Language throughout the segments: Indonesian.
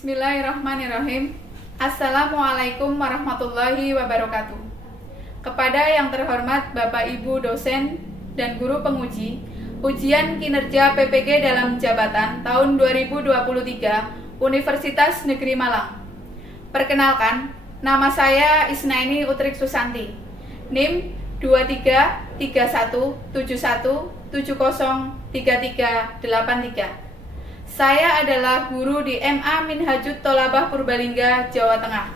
Bismillahirrahmanirrahim. Assalamualaikum warahmatullahi wabarakatuh. Kepada yang terhormat Bapak Ibu dosen dan guru penguji, ujian kinerja PPG dalam jabatan tahun 2023 Universitas Negeri Malang. Perkenalkan, nama saya Isnaini Utrik Susanti, NIM 237171703383. Saya adalah guru di MA Minhajut Tholabah Purbalingga, Jawa Tengah,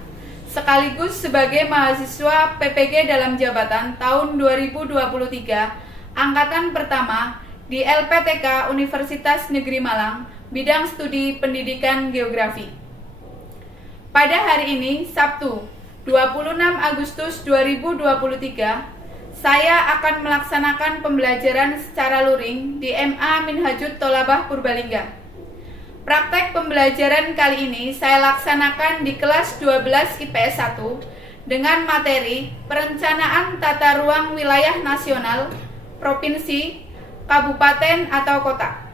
sekaligus sebagai mahasiswa PPG dalam jabatan tahun 2023, angkatan pertama di LPTK Universitas Negeri Malang, bidang studi pendidikan geografi. Pada hari ini, Sabtu, 26 Agustus 2023, saya akan melaksanakan pembelajaran secara luring di MA Minhajut Tholabah Purbalingga. Praktek pembelajaran kali ini saya laksanakan di kelas 12 IPS 1 dengan materi perencanaan tata ruang wilayah nasional, provinsi, kabupaten atau kota.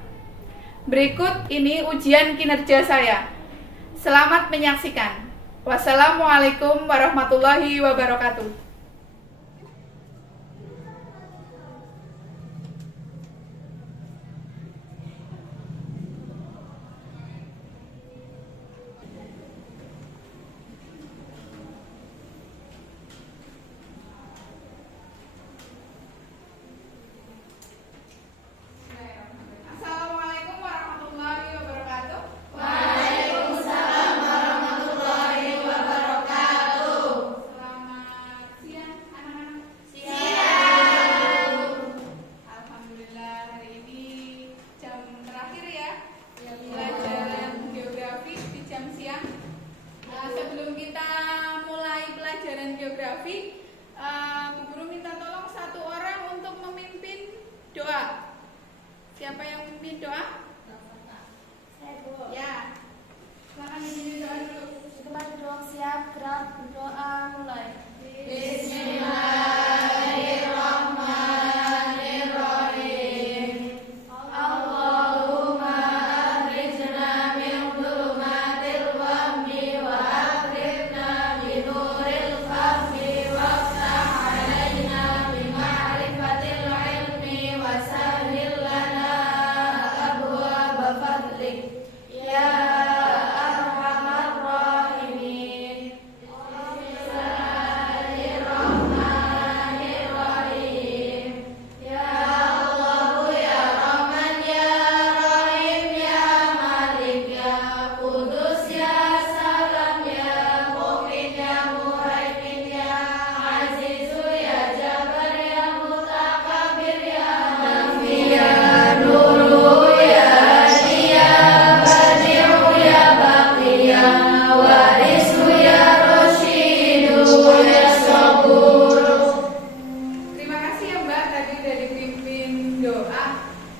Berikut ini ujian kinerja saya. Selamat menyaksikan. Wassalamualaikum warahmatullahi wabarakatuh. Sebelum kita mulai pelajaran geografi, Bu Guru minta tolong satu orang untuk memimpin doa. Siapa yang memimpin doa? Saya, Bu. Ya, silakan memimpin doa dulu. Tempat duduk siap, gerak, berdoa, mulai. Bismillahirrahmanirrahim. Allahumma akhrijna min dhulumatil wahmi wa akrimna bi nuril fahmi waftah alaina bi ma'rifatil ilmi wa sahhil lana abwaaba fadlik ya arhamar rahimin. Bismillahirrahmanirrahim. Ya Allah ya Rahman ya Rahim ya Malik ya Qudus ya Salam ya Mu'min ya Muhaimin ya Azizu ya Jabbar ya Mutakabir ya Nafi ya Nuru ya Hadi ya Badi'u ya Baqi ya Warisu ya Rashidu ya Sabur. Terima kasih ya Mbak, tadi udah dipimpin doa.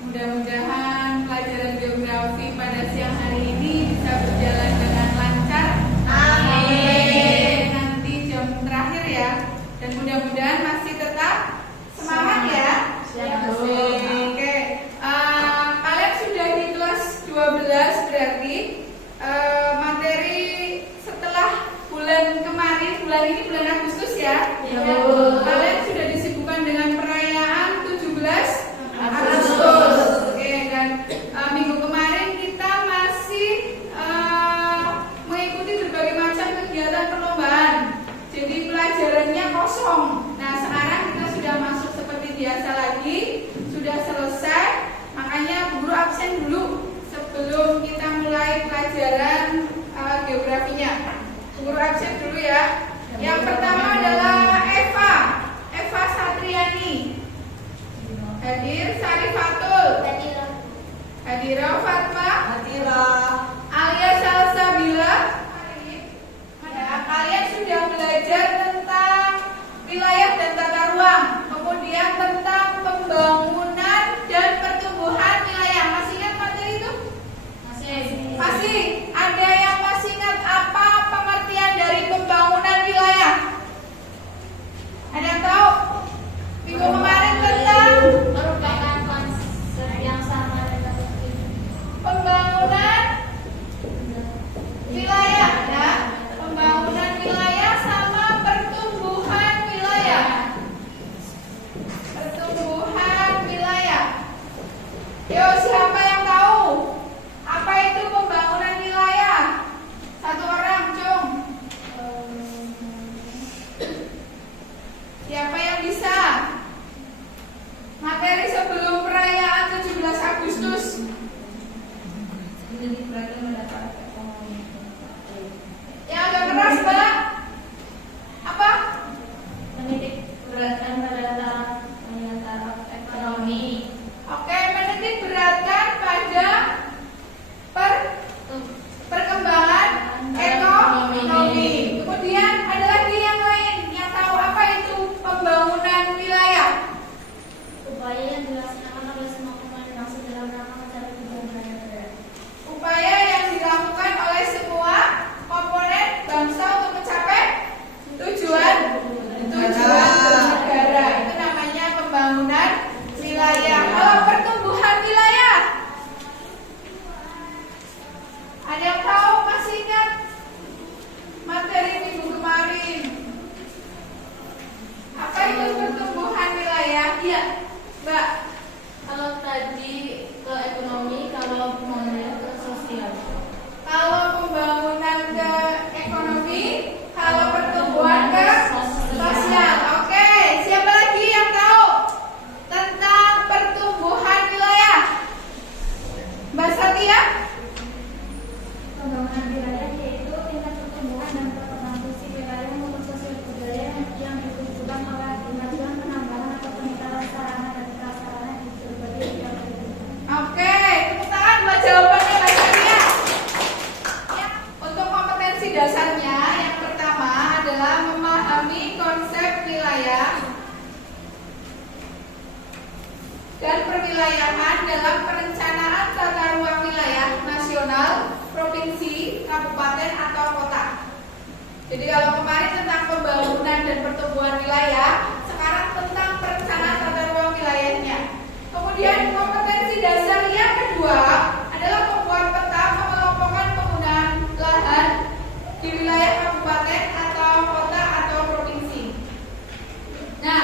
Mudah-mudahan pelajaran geografi pada siang hari ini bisa berjalan dengan lancar. Amin. Nanti jam terakhir ya. Dan mudah-mudahan masih tetap semangat ya. Siap, Bu. Oke. Kalian sudah di kelas 12 berarti materi setelah bulan kemarin, bulan ini bulan Agustus ya. Iya, Bu. Kalian sudah disibukkan dengan perayaan 17 Agustus. Oke, dan minggu kemarin kita masih mengikuti berbagai macam kegiatan perlombaan. Jadi pelajarannya kosong. Nah, sekarang kita sudah masuk seperti biasa lagi, sudah selesai. Makanya guru absen dulu sebelum kita mulai pelajaran geografinya. Guru absen dulu ya. Yang pertama adalah Eva Satriani. Hadir. Sarifatul. Hadira Fatma. Alia Salsabila. Ya, kalian sudah belajar tentang wilayah dan tata ruang, kemudian tentang pembangunan dan pertumbuhan wilayah. Masih ingat materi itu? Masih. Ada yang masih ingat apa pengertian dari pembangunan wilayah? Ada yang tahu? Minggu kemarin tentang merupakan konsep yang sama dengan pembangunan wilayah. Ada yang tahu, masih ingat materi minggu kemarin? Apa itu pertumbuhan wilayah? Iya, Mbak. Kalau tadi ke ekonomi, kalau pembangunan ke sosial. Kalau pembangunan ke ekonomi, kalau pertumbuhan ke sosial. Oke, siapa lagi yang tahu tentang pertumbuhan wilayah? Mbak Satya? Pembangunan wilayah yaitu tingkat pertumbuhan dan perkembangan fungsi wilayah maupun sosial budaya yang ditunjukkan oleh kemajuan penambahan atau peningkatan sarana dan prasarana di berbagai bidang kehidupan. Oke, tepuk tangan buat jawabannya Mbak Satya. Ya, untuk kompetensi dasarnya yang pertama adalah memahami konsep wilayah dan perwilayahan dalam perencanaan tata ruang wilayah nasional, provinsi, kabupaten atau kota. Jadi kalau kemarin tentang pembangunan dan pertumbuhan wilayah, sekarang tentang perencanaan tata ruang wilayahnya. Kemudian kompetensi dasar yang kedua adalah membuat peta pengelompokan penggunaan lahan di wilayah kabupaten atau kota atau provinsi. Nah,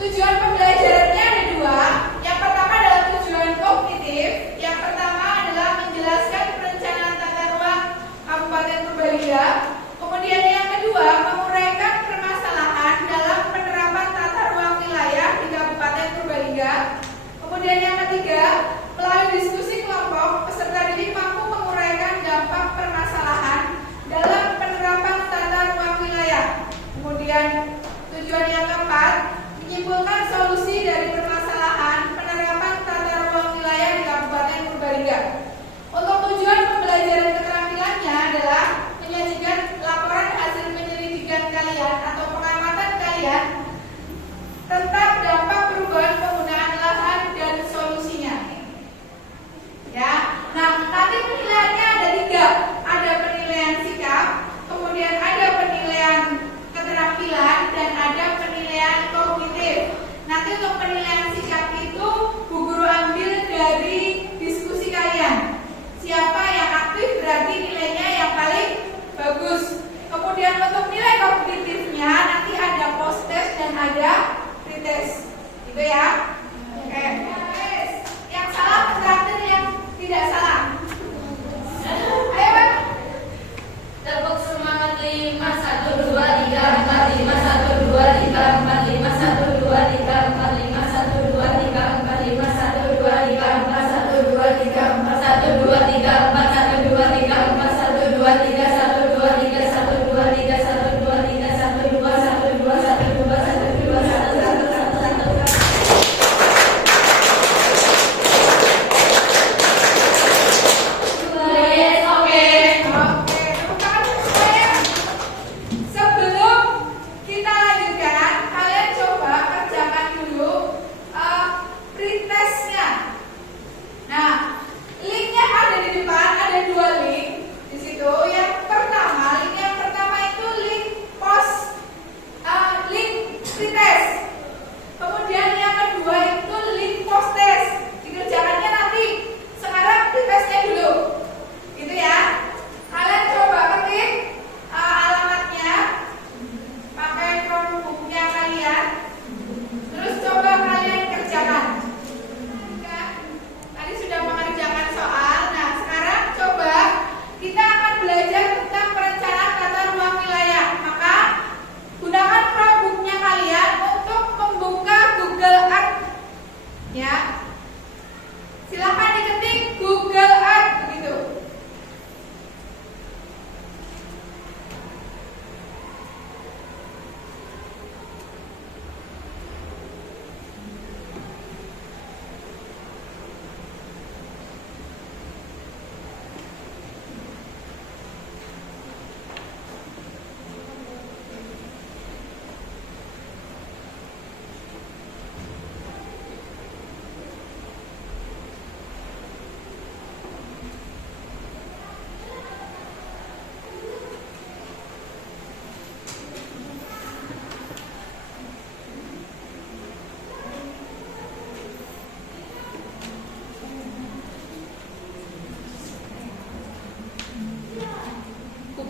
tujuan pembelajarannya ada dua. Yang pertama adalah tujuan kognitif. Yang pertama adalah menjelaskan perencanaan tata ruang Kabupaten Purbalingga. Kemudian yang kedua, menguraikan permasalahan dalam penerapan tata ruang wilayah di Kabupaten Purbalingga. Kemudian yang ketiga, melalui diskusi kelompok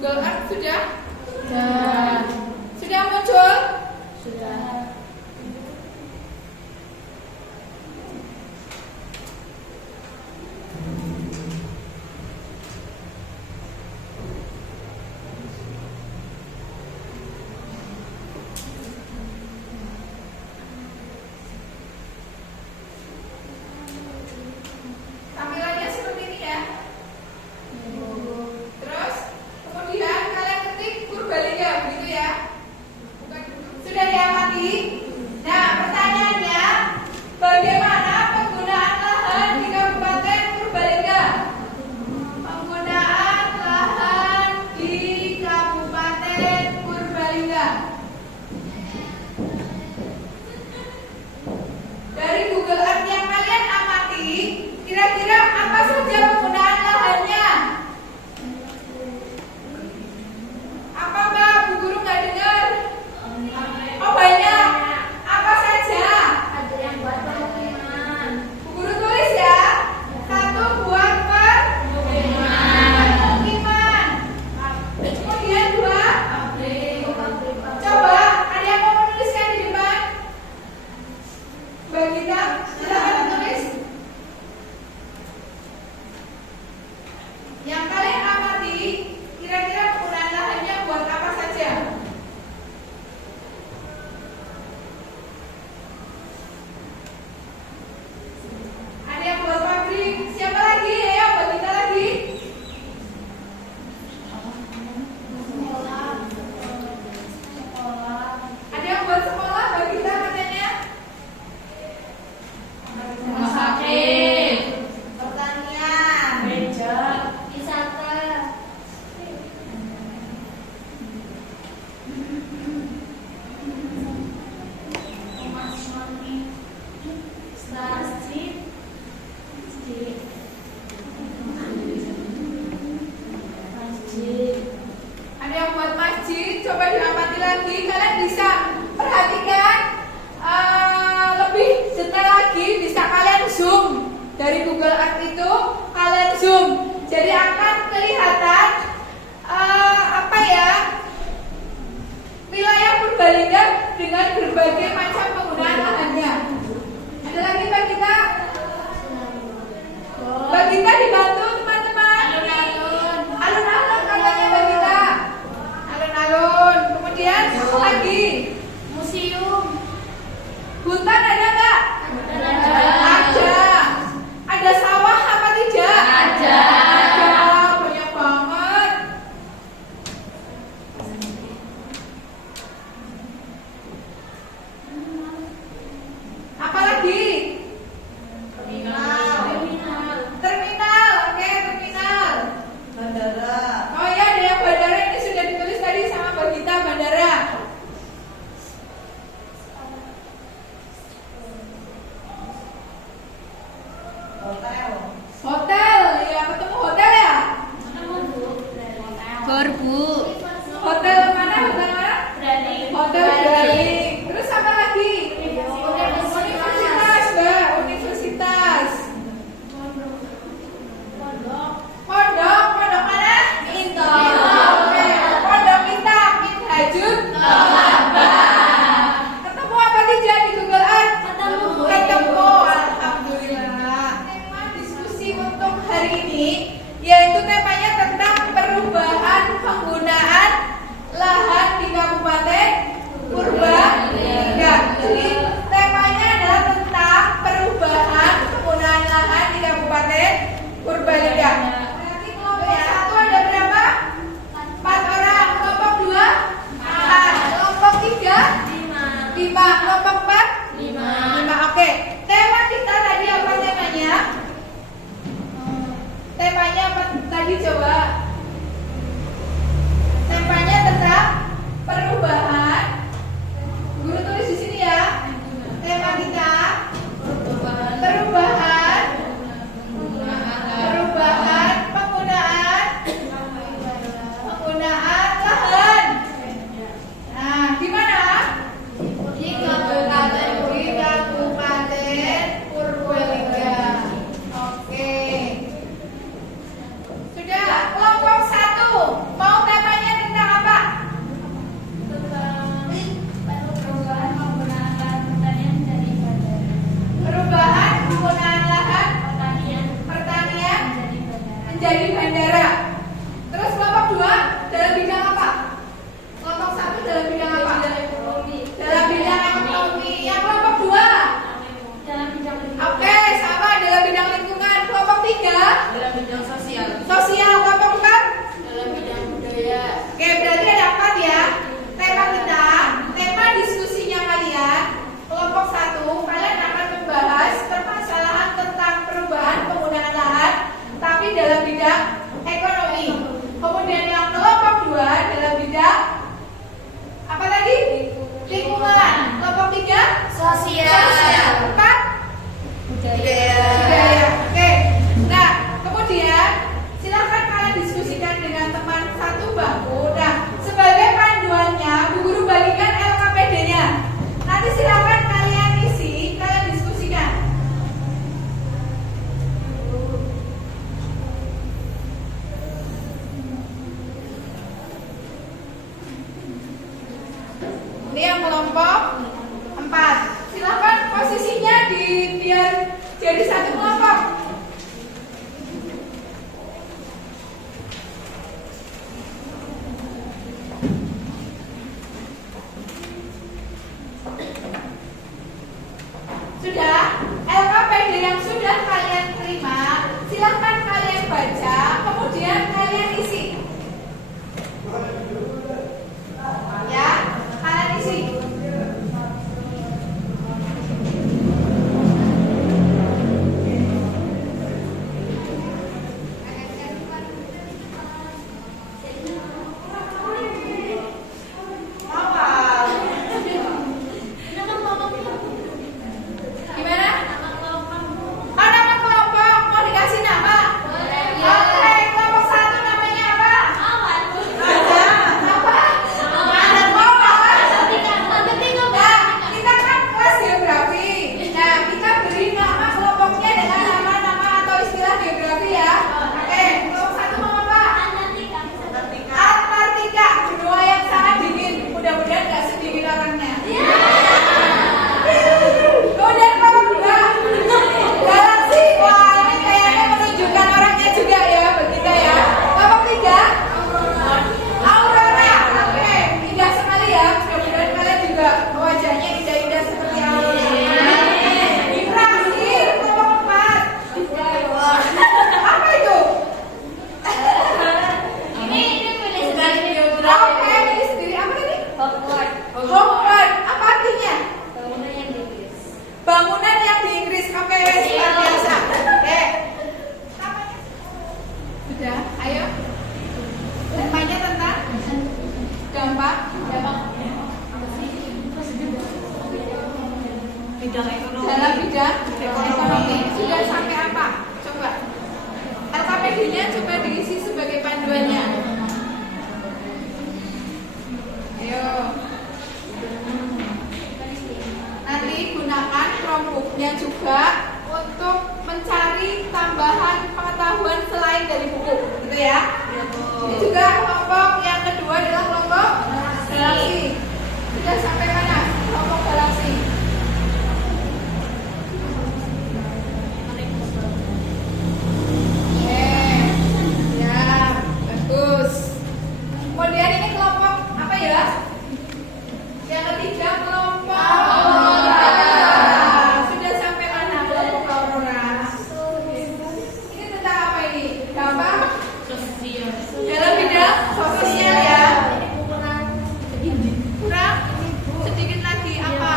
Google Earth sudah? Sudah. Sudah muncul? Sudah. Tampilannya seperti ini ya. Terus kemudian kalian ketik Purbalingga, begitu ya? Sudah diamati? Nah, pertanyaannya, bagaimana penggunaan lahan di Kabupaten Purbalingga? Penggunaan lahan di Kabupaten Purbalingga. Dari Google Earth yang kalian amati, kira-kira apa saja penggunaan lahannya? Apa Mbak? Bu Guru nggak dengar? Oh banyak. Apa saja? Ada yang buat pemukiman. Bu Guru tulis ya. Satu buat pemukiman. Kemudian dua. Coba ada yang mau menuliskan di depan? Mbak Gita, silakan menulis. Yang kalian amati, kira-kira penggunaan lahannya buat apa saja? Ada yang buat pabrik. Siapa lagi? Ayo, Mbak Gita lagi. Ada yang buat sekolah, Mbak Gita katanya. Rumah sakit. Pertanian. Meja. Wisata. Rumah suami. Masjid. Masjid. Ada yang buat masjid, coba diamati lagi. Kalian bisa perhatikan lebih detail lagi, bisa kalian zoom dari Google Earth itu, kalian zoom. Jadi akan kelihatan apa ya, wilayah Purbalingga dengan berbagai macam penggunaan lahannya. Ada lagi Mbak Gita? Mbak Gita dibantu teman-teman. Alun-alun katanya Mbak Gita. Alun-alun. Kemudian apa lagi? Museum. Hutan ada nggak? Ada. Ada sawah apa tidak? Ada. Ada. Banyak banget. Apa lagi? Terminal. Terminal. Oke, terminal. Bandara. Oh ya, ada yang bandara, ini sudah ditulis tadi sama Mbak Gita, bandara. Hotel. Hotel, ya ketemu hotel ya? Korbu. Hotel mana? Hotel mana? Hotel Branding. Terus apa lagi? Universitas, Mbak. Universitas. Pondok mana? Oke. Pondok Intan, Minhajul. Ketemu apa tidak di Google Earth? Ketemu. Alhamdulillah. Tema diskusi untuk hari ini yaitu temanya tentang perubahan penggunaan lahan di Kabupaten Purbalingga. Jadi temanya adalah tentang perubahan penggunaan lahan di Kabupaten Purbalingga. Berarti kelompok satu ada berapa? 4 orang. Kelompok 2? 4. Kelompok 3? 5. Kelompok 4? 5. Oke. Tema kita tadi apa temanya? Temanya apa tadi coba? Temanya tentang perubahan. Guru tulis di sini ya. Tema kita perubahan Lingkungan. Kelompok 3 Sosial. 4 budaya. Oke. Nah, kemudian silakan kalian diskusikan dengan teman satu bangku. Nah, sebagai panduannya, Bu Guru bagikan LKPD-nya. Nanti silakan kalian isi, kalian diskusikan. Ini yang kelompok 4. Silakan posisinya biar jadi satu kelompok. Sudah, LKPD yang sudah kalian terima, silakan kalian baca, kemudian kalian isi. Ya, kalian isi. Gimana? Oh, nama kelompok mau dikasih nama? Oke, kelompok 1 namanya apa? Apa? Nah, kita kan kelas geografi. Nah, kita beri nama kelompoknya dengan nama-nama atau istilah geografi ya. Oke, kelompok 1 mau apa? Antartika, benua yang sangat dingin. Mudah-mudahan nggak sedingin orangnya. Kemudian kelompok 2 galaksi. Wah, ini kayaknya menunjukkan orangnya juga ya buat kita ya. Kelompok 3 aurora. Oke, indah sekali ya. Mudah-mudahan kalian juga wajahnya indah-indah seperti aurora. Terakhir kelompok 4. Apa itu? Oke, pilih sendiri. Apa tadi? Hogwarts. Apa artinya? Bangunan yang di Inggris. Oke, luar biasa. Oke. Sudah, ayo. Temanya tentang dampak dalam bidang ekonomi. Sudah sampai apa? Coba. LKPD-nya coba diisi sebagai panduannya. Ayo. Nanti gunakan Chromebook-nya juga untuk mencari tambahan pengetahuan selain dari buku, gitu ya. Ini juga kelompok yang kedua adalah kelompok galaksi. Sudah sampai mana? Kelompok galaksi. Ya, bagus. Kemudian ini kelompok apa ya? Yang ketiga kelompok aurora. Sudah sampai mana kelompok aurora? Ini tentang apa ini? Dampak dalam bidang sosial ya. Kurang sedikit lagi apa?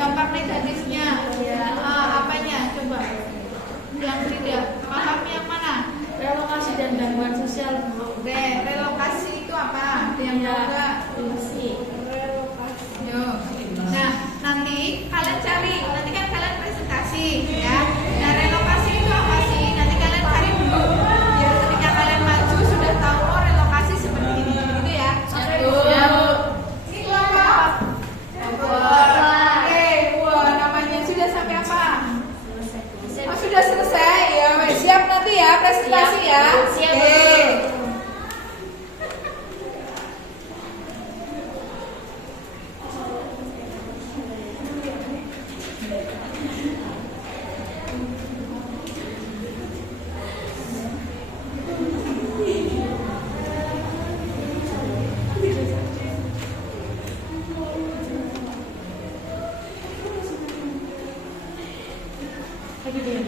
Dampak negatifnya. Apanya? Coba. Yang tidak paham yang mana? Relokasi dan gangguan sosial. Oke, relokasi itu apa? Ada yang tahu nggak? Yuk. Nah, nanti kalian cari. Nanti kan kalian presentasi, ya. Nah, relokasi itu apa sih? Nanti kalian cari dulu. Biar ketika kalian maju sudah tahu oh relokasi seperti ini, gitu ya. Ini kelompok. Oke, wah namanya sudah sampai apa? Oh, sudah selesai ya. Siap nanti ya presentasi ya. Siap. Oke. Lagi dia.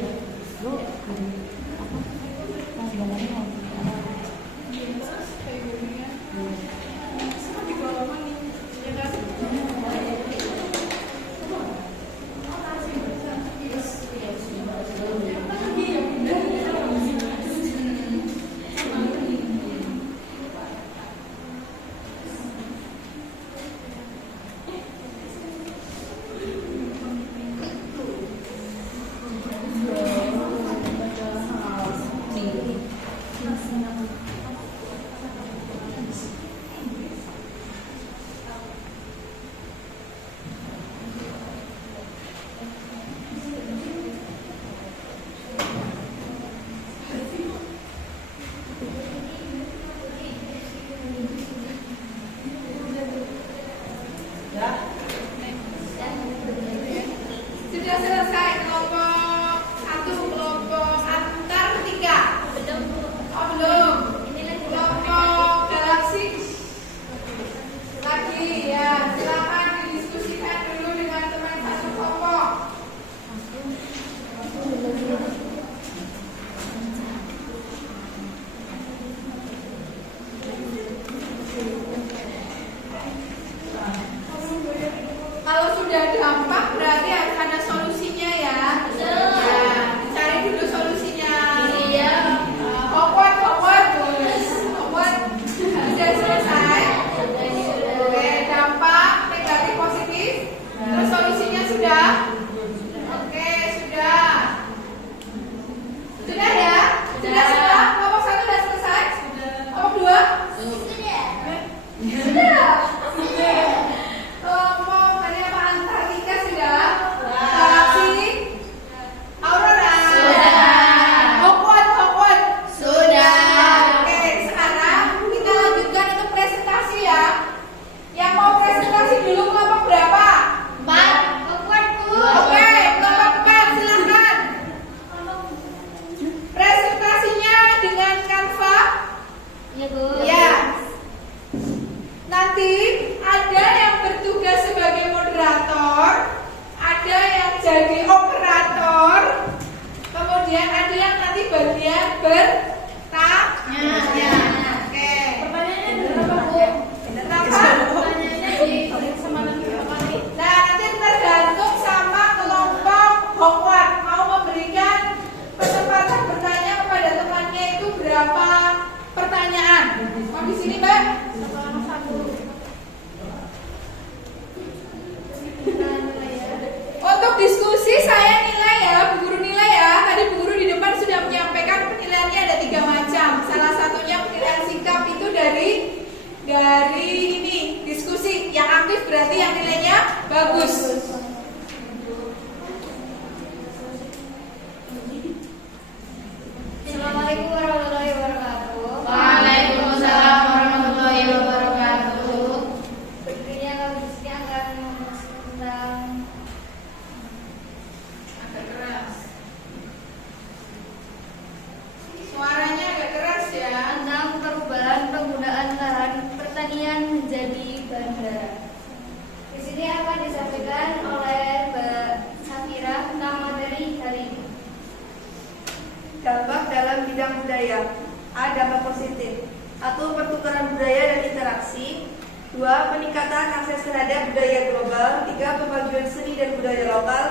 Ya, Bu. Ya. Nanti ada yang bertugas sebagai moderator, ada yang jadi operator, kemudian ada yang nanti bagian bertanya. Oke. Pertanyaannya berapa, Bu? Kenapa? Pertanyaannya di sama nanti berapa kali? Nah, nanti tergantung sama kelompok homework mau memberikan kesempatan bertanya kepada temannya itu berapa pertanyaan. Mau di sini, Mbak? Satu. Untuk diskusi saya nilai ya, Bu Guru nilai ya. Tadi Bu Guru di depan sudah menyampaikan penilaiannya ada 3 macam. Salah satunya penilaian sikap itu dari ini diskusi. Yang aktif berarti yang nilainya bagus. Assalamualaikum warahmatullahi wabarakatuh. Waalaikumsalam warahmatullahi wabarakatuh. Berikutnya kami diskusi akan membahas tentang Agak keras. Suaranya agak keras ya. tentang perubahan penggunaan lahan pertanian menjadi bahan bandara. Di sini akan disampaikan oleh Mbak Safira tentang materi hari ini. Dampak dalam bidang budaya. A. Dampak positif. 1. Pertukaran budaya dan interaksi. 2. Peningkatan akses terhadap budaya global. 3. Pemajuan seni dan budaya lokal.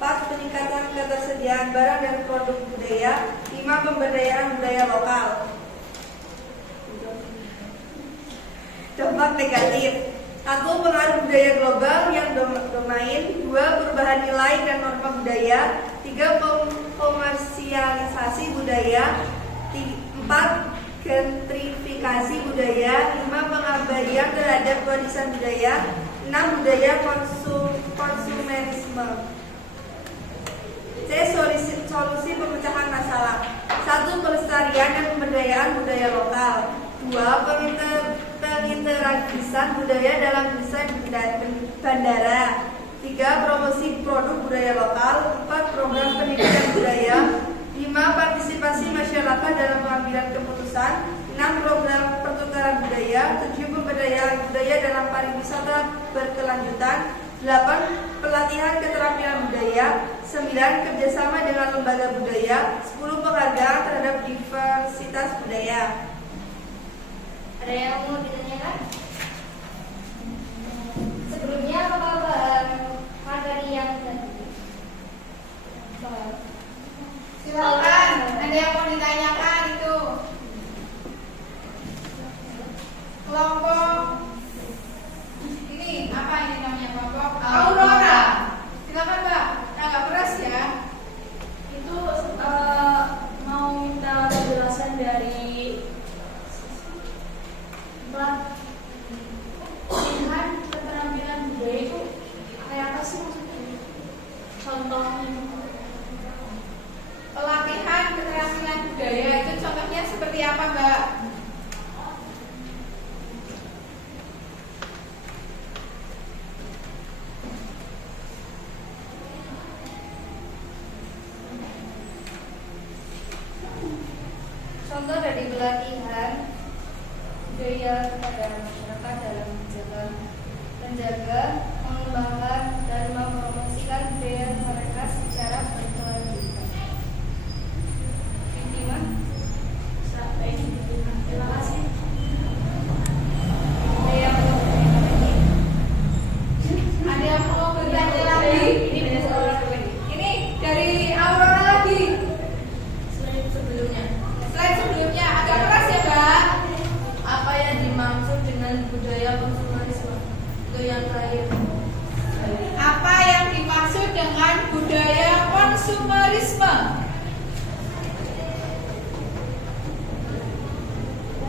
4. Peningkatan ketersediaan barang dan produk budaya. 5. Pemberdayaan budaya lokal. Dampak negatif. 1. Pengaruh budaya global yang domain. 2. Perubahan nilai dan norma budaya. 3. Komersialisasi budaya. 4. Gentrifikasi budaya. 5. Pengabaian terhadap warisan budaya. 6. Budaya konsumerisme. C. Solusi pemecahan masalah. 1. Pelestarian dan pemberdayaan budaya lokal. 2. Penginteraksian budaya dalam desain bandara. 3. Promosi produk budaya lokal. 4. Program pendidikan budaya. 5. Partisipasi masyarakat dalam pengambilan keputusan. 6. Program pertukaran budaya. 7. Pemberdayaan budaya dalam pariwisata berkelanjutan. 8. Pelatihan keterampilan budaya. 9. Kerjasama dengan lembaga budaya. 10. Penghargaan terhadap diversitas budaya. Ada yang mau ditanyakan? Sebelumnya apakah bahan materi yang tadi? Silakan, ada yang mau ditanyakan itu. Kelompok ini apa ini namanya kelompok Aurora. Silakan Mbak, agak keras ya. Itu mau minta penjelasan dari pelatihan keterampilan budaya itu kayak apa sih maksudnya? Contohnya. Pelatihan keterampilan budaya itu contohnya seperti apa Mbak? Contoh dari pelatihan budaya kepada masyarakat dalam menjaga, mengembangkan, dan mempromosikan budaya mereka secara berkelanjutan. Gimana? Sampai terima kasih. Ada yang mau bertanya lagi? Ada yang mau bertanya lagi? Ini dari Aurora lagi. Slide sebelumnya agak keras ya Mbak. Apa yang dimaksud dengan budaya konsumerisme? Itu yang terakhir. Apa yang dimaksud dengan budaya konsumerisme?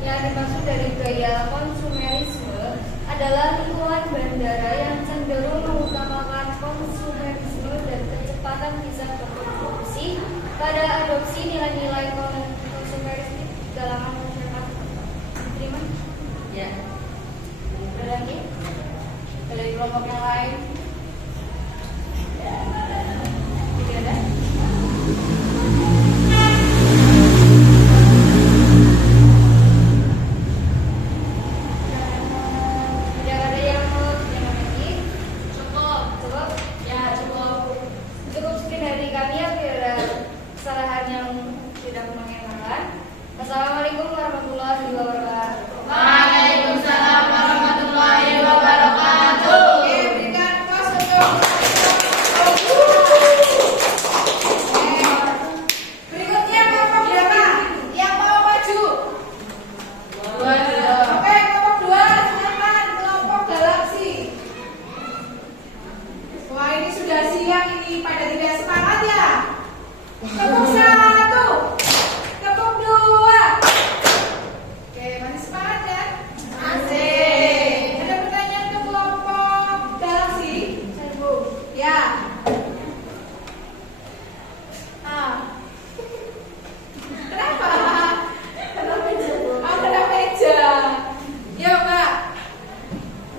Yang dimaksud dari budaya konsumerisme adalah lingkungan bandara yang cenderung mengutamakan konsumerisme dan kecepatan bisa berkontribusi pada adopsi nilai-nilai konsumerisme di kalangan masyarakat. Terima. Ya. Ada lagi? Dari kelompok yang lain. Tidak ada? warahmatullahi wabarakatuh. Waalaikumsalam warahmatullahi wabarakatuh. Oke, berikan puas untuk berikutnya kelompok berapa? Yang mau maju? Oke, kelompok 2 silakan kelompok galaksi. Wah, ini sudah siang ini pada tidak semangat ya. Kelompok 1, kelompok 2. Oke, masih semangat ya? Masih. Ada pertanyaan ke kelompok galaksi? Ya. Kenapa? Oh, kena meja. Ya, Mbak.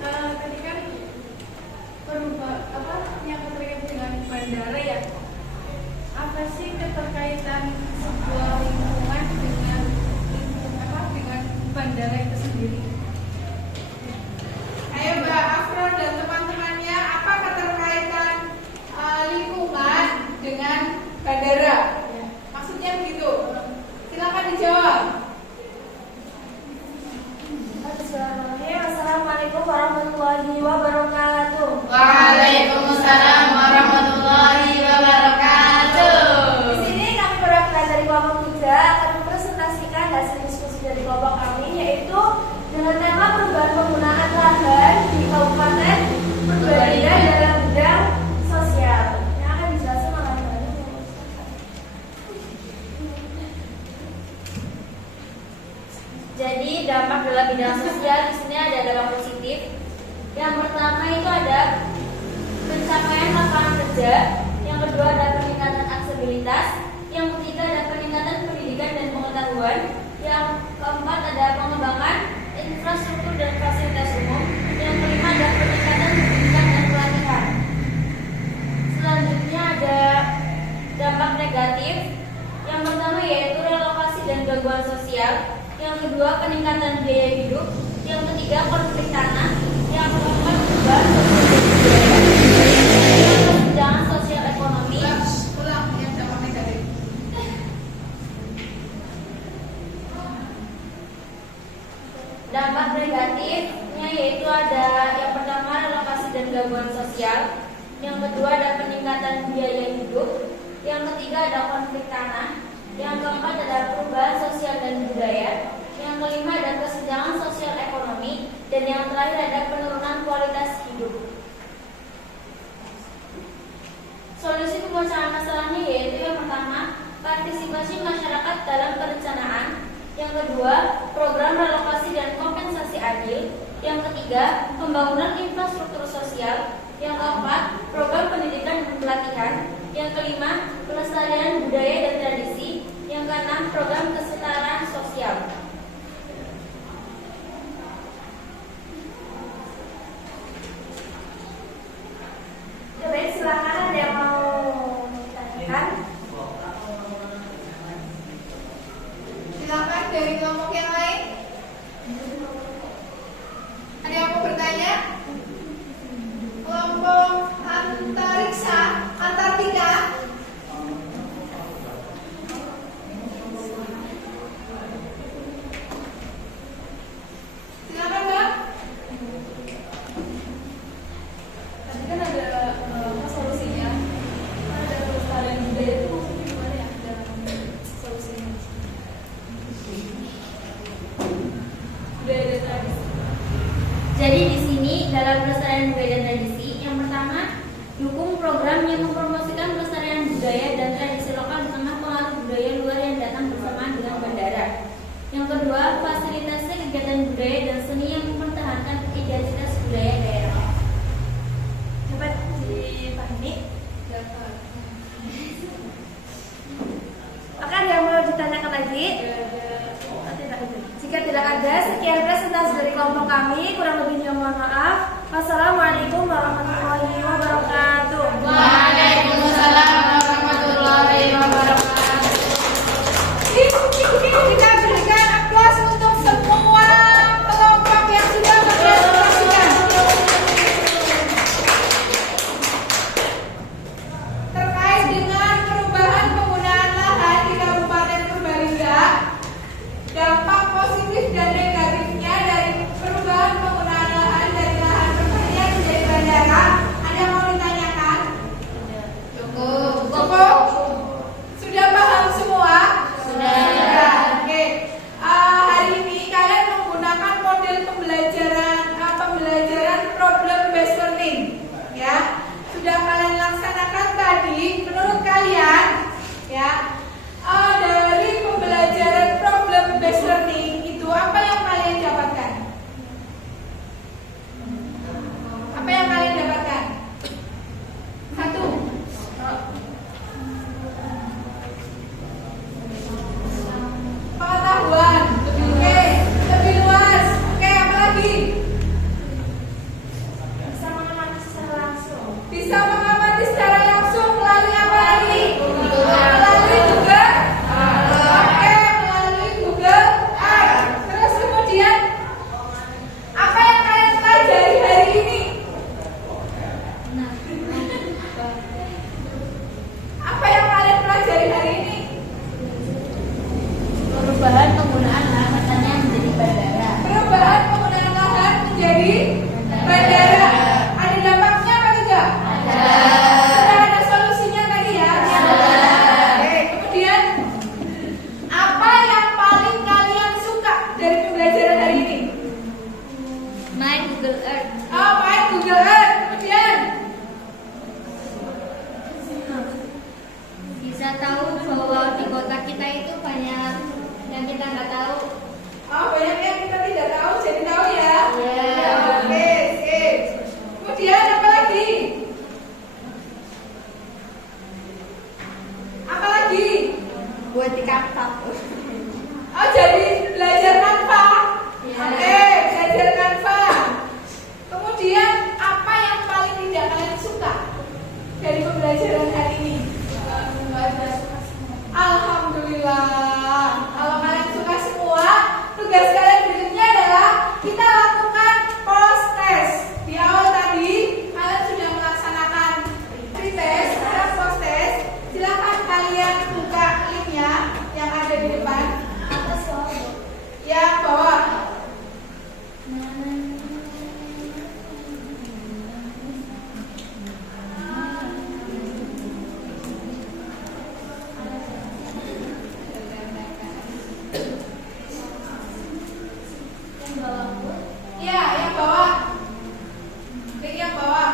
Tadi kan berubah yang terkait dengan bandara ya. Apa sih keterkaitan sebuah lingkungan dengan dengan bandara itu sendiri? Ayo Mbak Afron dan teman-temannya, apa keterkaitan lingkungan dengan bandara? Maksudnya begitu? Silakan dijawab. Assalamualaikum warahmatullahi wabarakatuh. Waalaikumsalam warahmatullahi wabarakatuh. Di sini kami perwakilan dari kelompok 3 akan mempresentasikan hasil diskusi dari kelompok kami, yaitu dengan tema perubahan penggunaan lahan di Kabupaten Purbalingga dalam bidang sosial. Yang akan dijelaskan oleh Mbak. Jadi dampak dalam bidang sosial di sini ada dampak positif. Yang pertama itu ada pencapaian lapangan kerja, yang kedua ada peningkatan aksesibilitas, yang ketiga ada peningkatan pendidikan dan pengetahuan, yang keempat ada pengembangan infrastruktur dan fasilitas umum, yang kelima ada peningkatan pendidikan dan pelatihan. Selanjutnya ada dampak negatif. Yang pertama yaitu relokasi dan gangguan sosial, yang kedua peningkatan biaya hidup, yang ketiga konflik tanah, yang keempat perubahan kesenjangan sosial ekonomi. Ulang yang dampak negatif. Dampak negatifnya yaitu ada yang pertama relokasi dan gangguan sosial, yang kedua ada peningkatan biaya hidup, yang ketiga ada konflik tanah, yang keempat ada perubahan sosial dan budaya, yang kelima ada kesenjangan sosial ekonomi, dan yang terakhir ada penurunan kualitas hidup. Solusi pemecahan masalahnya yaitu yang pertama partisipasi masyarakat dalam perencanaan, yang kedua program relokasi dan kompensasi adil, yang ketiga pembangunan infrastruktur sosial, yang keempat program pendidikan dan pelatihan, yang kelima pelestarian budaya dan tradisi, yang keenam program kesetaraan sosial. Baik, silakan ada yang mau ditanyakan. Silakan dari kelompok yang lain. Ada yang mau bertanya? Kelompok antariksa, Antartika. Silakan Mbak. Tadi kan ada solusinya. Ada pelestarian budaya itu maksudnya gimana ya? Dalam solusinya. Budaya dan tradisi. Jadi di sini dalam pelestarian budaya dan tradisi, yang pertama dukung program yang mempromosikan pelestarian budaya dan tradisi lokal di tengah pengaruh budaya luar yang datang bersamaan dengan bandara. Yang kedua, fasilitasi kegiatan budaya dan seni yang mempertahankan identitas budaya daerah. Dapat dipahami? Dapat. Maka ada yang mau ditanyakan lagi? Jika tidak ada, sekian presentasi dari kelompok kami. Kurang lebihnya mohon maaf. Wassalamualaikum warahmatullahi wabarakatuh. Waalaikumsalam warahmatullahi wabarakatuh. Kita berikan aplaus untuk semua kelompok yang sudah mempresentasikan. Terkait dengan perubahan penggunaan lahan di Kabupaten Purbalingga, dampak positif perubahan penggunaan lahan pertanian menjadi bandara. Perubahan penggunaan lahan menjadi bandara. Ada dampaknya apa tidak? Ada. Sudah ada solusinya tadi ya? Ada. Oke, kemudian apa yang paling kalian suka dari pembelajaran hari ini? Main Google Earth. Oh, main Google Earth. Kemudian Bisa tahu bahwa di kota kita itu banyak yang kita nggak tahu. oh, banyak yang kita tidak tahu, jadi tahu ya? Iya. Oke, sip. Kemudian apa lagi? Apa lagi? Buat di kantor. Oh, jadi belajar Canva. Iya. Oke, belajar Canva. Kemudian apa yang paling tidak kalian suka dari pembelajaran hari ini? Alhamdulillah. Kalau kalian suka semua, tugas kalian berikutnya adalah kita lakukan post test. Di awal tadi kalian sudah melaksanakan pretest, sekarang post test. Silakan kalian buka linknya yang ada di depan. Atas bawah. Yang bawah. Yang bawah Bu. Iya, yang bawah. Link yang bawah.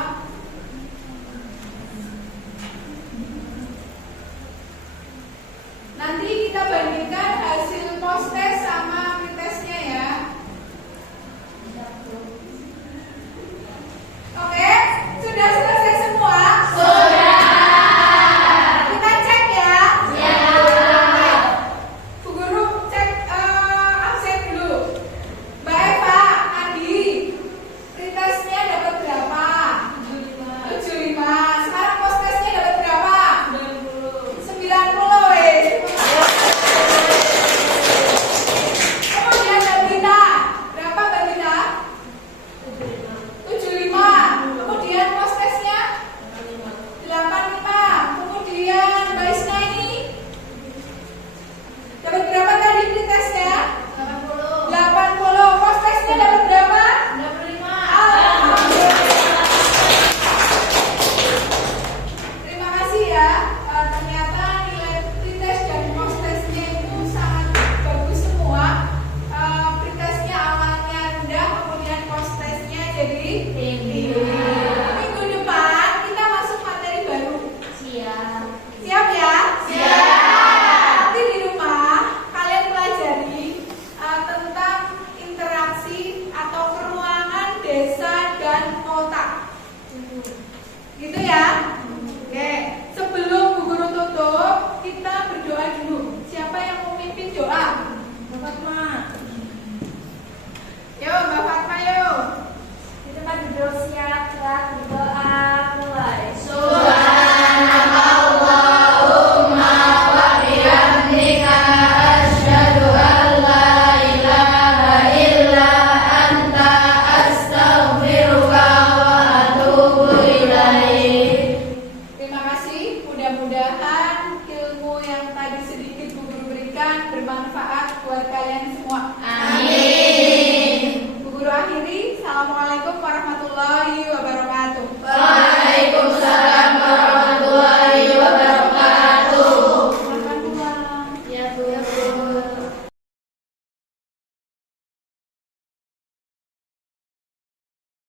Nanti kita bandingkan hasil post test sama pretestnya ya. Oke, sudah selesai semua? Sudah. Kita cek ya. Ya. Bu Guru cek absen dulu. Mbak Eva, Adi, pretestnya dapat berapa? 75. Sekarang post testnya dapat berapa? 90 weh. Kemudian Mbak Gita, berapa Mbak Gita? 75. Kemudian post testnya 85. Kemudian Mbak Isna ini dapat berapa tadi pretestnya? 80. Post testnya dapat berapa? 25. Alhamdulillah. Terima kasih ya. Ternyata nilai pretest dan post testnya itu sangat bagus semua. Pretestnya awalnya rendah, kemudian post testnya jadi Tinggi. Minggu depan kita masuk materi baru. Siap. Siap ya? Siap. Nanti di rumah kalian pelajari tentang interaksi atau keruangan desa dan kota. Gitu ya? Oke. Sebelum Bu Guru tutup, kita berdoa dulu. Siapa yang mau mimpin doa? Mbak Fatma. Yo, Mbak Fatma yo. Di tempat duduk siap, gerak, berdoa, mulai. Subhanakallahumma wa bihamdika asyhadu an la ilaha illa anta astaghfiruka wa atubu ilaik. Terima kasih. Mudah-mudahan ilmu yang tadi sedikit Bu Guru berikan bermanfaat buat kalian semua. Amin. Bu Guru akhiri. Assalamualaikum warahmatullahi wabarakatuh.